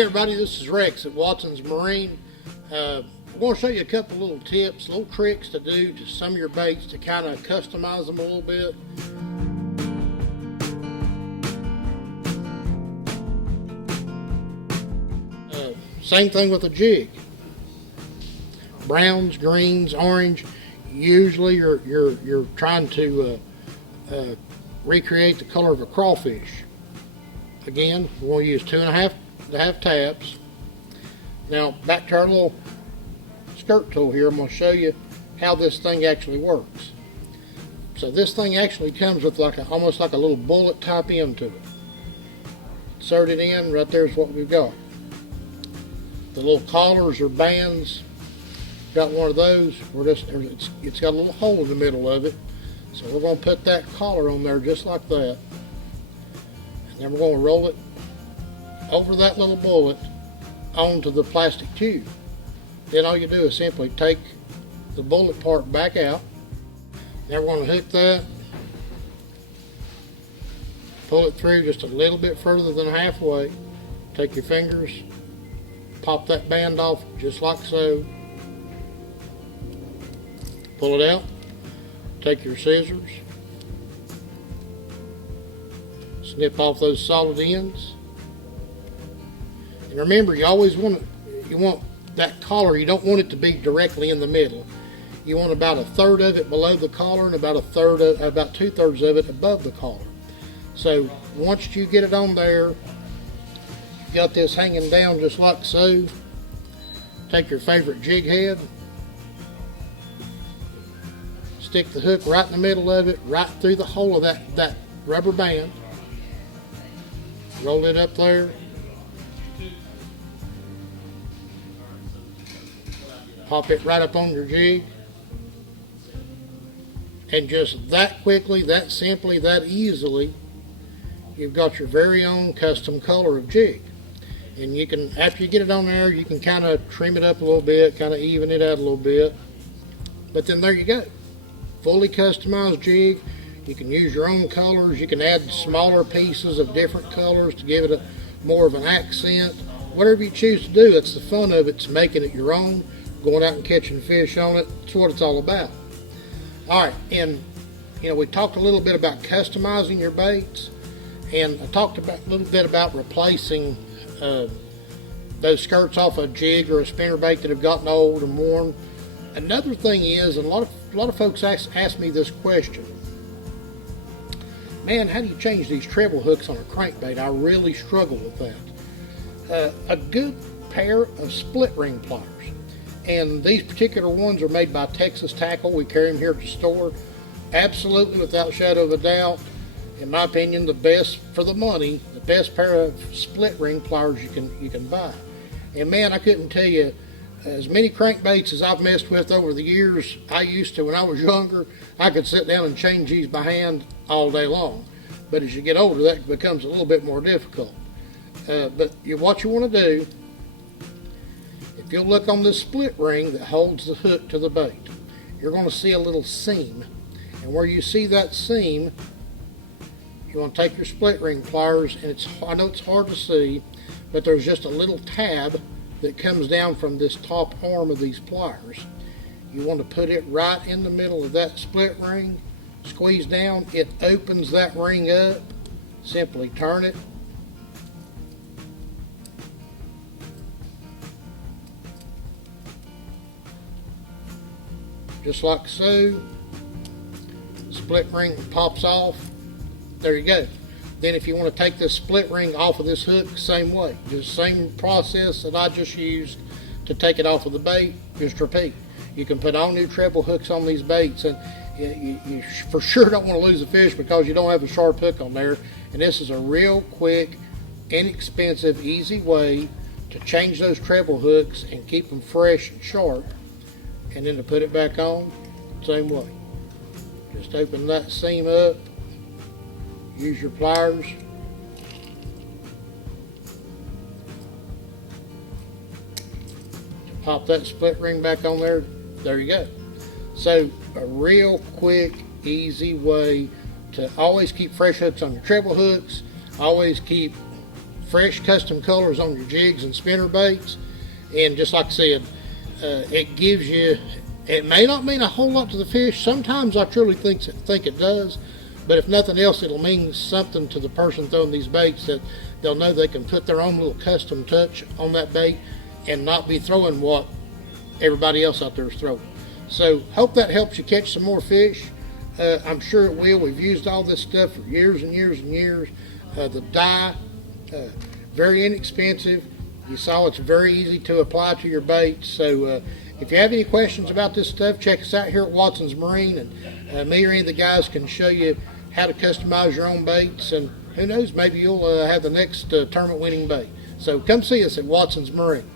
Hey everybody, this is Rex at Watson's Marine. I'm going to show you a couple little tips, little tricks to do to some of your baits to kind of customize them a little bit. Same thing with a jig. Browns, greens, orange. Usually you're trying to recreate the color of a crawfish. Again, we're going to use 2.5 tabs. Now back to our little skirt tool here, I'm going to show you how this thing actually works. So this thing actually comes with almost like a little bullet type end to it. Insert it in, right there's what we've got. The little collars or bands, got one of those. It's got a little hole in the middle of it. So we're going to put that collar on there just like that. And then we're going to roll it over that little bullet onto the plastic tube. Then all you do is simply take the bullet part back out. Now we're going to hook that, pull it through just a little bit further than halfway. Take your fingers, pop that band off just like so. Pull it out. Take your scissors, snip off those solid ends. And remember, you always want that collar, you don't want it to be directly in the middle. You want about 1/3 of it below the collar and about 2/3 of it above the collar. So once you get it on there, you got this hanging down just like so. Take your favorite jig head, stick the hook right in the middle of it, right through the hole of that rubber band. Roll it up there. Pop it right up on your jig. And just that quickly, that simply, that easily, you've got your very own custom color of jig. And you can, after you get it on there, you can kind of trim it up a little bit, kind of even it out a little bit. But then there you go. Fully customized jig. You can use your own colors. You can add smaller pieces of different colors to give it more of an accent. Whatever you choose to do, it's the fun of it's making it your own. Going out and catching fish on it. That's what it's all about. Alright, and we talked a little bit about customizing your baits, and I talked a little bit about replacing those skirts off a jig or a spinnerbait that have gotten old and worn. Another thing is, and a lot of folks ask me this question: man, how do you change these treble hooks on a crankbait? I really struggle with that. A good pair of split ring pliers, and these particular ones are made by Texas Tackle. We carry them here at the store. Absolutely, without a shadow of a doubt, in my opinion, the best for the money, the best pair of split ring pliers you can buy. And man, I couldn't tell you as many crankbaits as I've messed with over the years. I used to, when I was younger, I could sit down and change these by hand all day long. But as you get older, that becomes a little bit more difficult. But what you want to do, if you'll look on this split ring that holds the hook to the bait, you're going to see a little seam. And where you see that seam, you want to take your split ring pliers, and I know it's hard to see, but there's just a little tab that comes down from this top arm of these pliers. You want to put it right in the middle of that split ring, squeeze down, it opens that ring up. Simply turn it, just like so. The split ring pops off. There you go. Then if you want to take this split ring off of this hook, same way. Just same process that I just used to take it off of the bait, just repeat. You can put all new treble hooks on these baits, and you for sure don't want to lose a fish because you don't have a sharp hook on there. And this is a real quick, inexpensive, easy way to change those treble hooks and keep them fresh and sharp. And then to put it back on, same way. Just open that seam up. Use your pliers. Pop that split ring back on there. There you go. So a real quick, easy way to always keep fresh hooks on your treble hooks. Always keep fresh custom colors on your jigs and spinner baits. And just like I said, it gives you, it may not mean a whole lot to the fish. Sometimes I truly think it does. But if nothing else, it'll mean something to the person throwing these baits, that they'll know they can put their own little custom touch on that bait and not be throwing what everybody else out there is throwing. So hope that helps you catch some more fish. I'm sure it will. We've used all this stuff for years and years and years. The dye, very inexpensive. You saw it's very easy to apply to your bait. So if you have any questions about this stuff, check us out here at Watson's Marine, and me or any of the guys can show you how to customize your own baits, and who knows, maybe you'll have the next tournament winning bait. So come see us at Watson's Marine.